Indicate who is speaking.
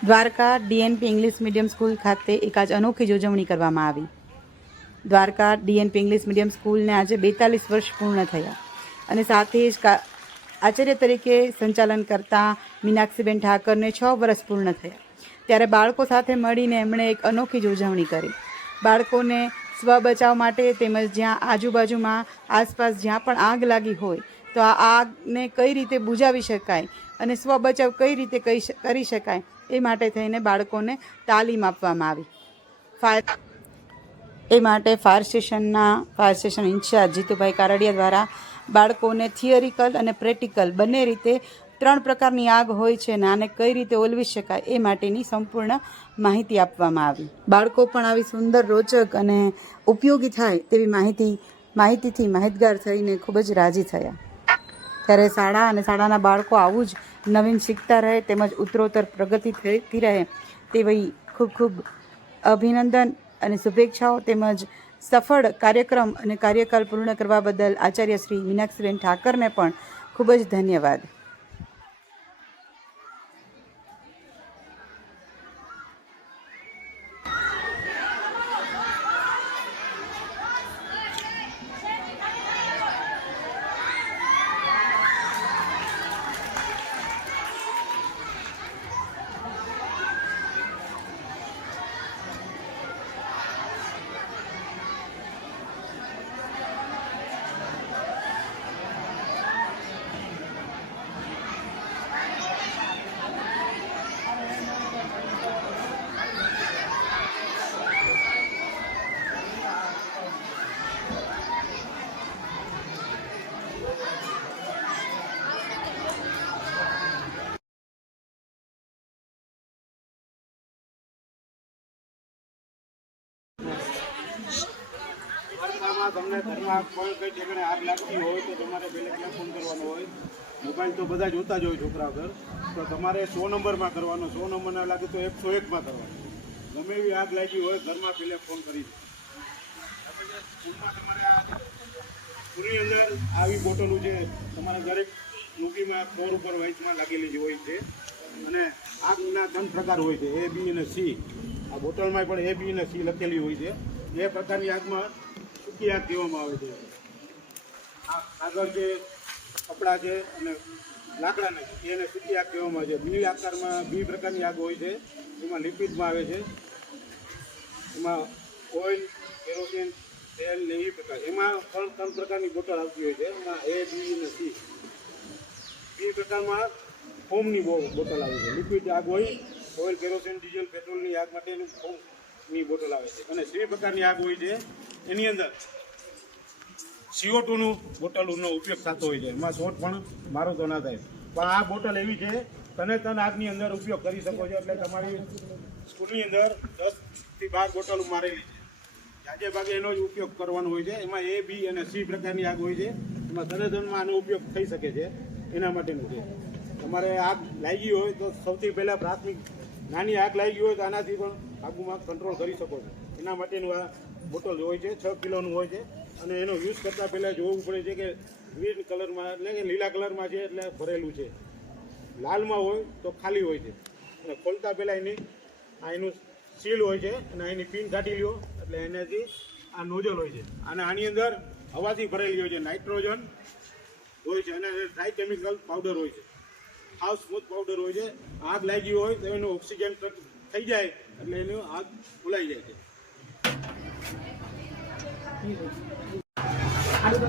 Speaker 1: Dwarka DNP English medium school ખાતે એક આજ અનોખી ઉજવણી કરવામાં આવી. દ્વારકા ડીએનપી ઇંગ્લિશ મીડિયમ સ્કૂલને આજે બેતાલીસ વર્ષ પૂર્ણ થયા અને સાથે જ આચાર્ય તરીકે સંચાલન કરતા મીનાક્ષીબેન ઠાકરને છ વર્ષ પૂર્ણ થયા. ત્યારે બાળકો સાથે મળીને એમણે એક અનોખી જ ઉજવણી કરી. બાળકોને સ્વ બચાવ માટે તેમજ જ્યાં આજુબાજુમાં આસપાસ જ્યાં પણ આગ લાગી હોય તો આ આગને કઈ રીતે બુજાવી શકાય અને સ્વ બચાવ કઈ રીતે કરી શકાય એ માટે થઈને બાળકોને તાલીમ આપવામાં આવી. ફાયર એ માટે ફાયર સ્ટેશનના, fire station in charge Jitubhai Kardiya દ્વારા બાળકોને થિયરિકલ અને પ્રેક્ટિકલ બંને રીતે ત્રણ પ્રકારની આગ હોય છે અને આને કઈ રીતે ઓલવી શકાય એ માટેની સંપૂર્ણ માહિતી આપવામાં આવી. બાળકો પણ આવી સુંદર રોચક અને ઉપયોગી થાય તેવી માહિતી, માહિતીથી માહિતગાર થઈને ખૂબ જ રાજી થયા. ત્યારે શાળા અને શાળાના બાળકો આવું જ નવીન શીખતા રહે તેમજ ઉત્તરોત્તર પ્રગતિ થતી રહે તેવી ખૂબ ખૂબ અભિનંદન અને શુભેચ્છાઓ તેમજ સફળ કાર્યક્રમ અને કાર્યકાળ પૂર્ણ કરવા બદલ આચાર્ય શ્રી મીનાક્ષીબેન ઠાકરને પણ ખૂબ જ ધન્યવાદ.
Speaker 2: તમને ઘરમાં કોઈ કઈ ઠેકાણે આગ લાગતી હોય તો તમારે પહેલે ક્યાં ફોન કરવાનો હોય. મોબાઈલ તો બધા જોતા જ હોય છોકરા ઘર તો તમારે સો નંબરમાં કરવાનો, સો નંબર ના લાગે તો એકસો એકમાં કરવાનો. ગમે એવી આગ લાગી હોય, ઘરમાં પહેલે ફોન કરી તમારે આ અંદર આવી બોટલો છે તમારા દરેક મૂકીમાં ફોર ઉપર વાઇચમાં લાગેલી હોય છે. અને આગના ત્રણ પ્રકાર હોય છે, એ, બી અને સી. આ બોટલમાં પણ એ, બી અને સી લખેલી હોય છે. એ પ્રકારની આગમાં આગ કહેવામાં આવે છે. આ આગળ જે, કપડાં છે અને લાકડાને છે, એને સૂકી આગ કહેવામાં આવે છે. બી આકારમાં બી પ્રકારની આગ હોય છે, એમાં લિપિડમાં આવે છે. એમાં ઓઇલ, કેરોસીન, તેલ ને એ પ્રકાર. એમાં ત્રણ ત્રણ પ્રકારની બોટલ આવતી હોય છે. એમાં એ, બી અને સી. બી પ્રકારમાં ફોમની બોટલ આવે છે. લિક્વિડ આગ હોય, ઓઇલ, કેરોસીન, ડીઝલ, પેટ્રોલની આગ માટેની ફોમની બોટલ આવે છે. અને સી પ્રકારની આગ હોય છે એની અંદર સીઓ ટુનું બોટલનો ઉપયોગ થતો હોય છે. એમાં શોટ પણ મારો તો ના થાય. પણ આ બોટલ એવી છે, તને તન આગની અંદર ઉપયોગ કરી શકો છો. એટલે તમારી સ્કૂલની અંદર દસથી બાર બોટલ મારેલી છે. જાજે ભાગે એનો જ ઉપયોગ કરવાનો હોય છે. એમાં એ બી અને સી પ્રકારની આગ હોય છે. એમાં તને તનમાં આનો ઉપયોગ થઈ શકે છે. એના માટેનું છે. તમારે આગ લાગી હોય તો સૌથી પહેલાં પ્રાથમિક નાની આગ લાગી હોય તો આનાથી પણ આગુમાં કંટ્રોલ કરી શકો છો. એના માટેનું આ બોટલ હોય છે, છ કિલોનું હોય છે. અને એનો યુઝ કરતાં પહેલાં જોવું પડે છે કે ગ્રીન કલરમાં એટલે કે લીલા કલરમાં છે એટલે ભરેલું છે. લાલમાં હોય તો ખાલી હોય છે. અને ખોલતા પહેલાં એની, આ એનું સીલ હોય છે અને એની પિન કાઢી લ્યો. એટલે એનાથી આ નોઝલ હોય છે. અને આની અંદર હવાથી ભરેલી હોય છે, નાઇટ્રોજન હોય છે અને ડ્રાય કેમિકલ પાવડર હોય છે. આ સ્મૂથ પાવડર હોય છે. આગ લાગી હોય તો એનું ઓક્સિજન થઈ જાય એટલે એનું આગ ફૂલાઈ જાય છે. আলু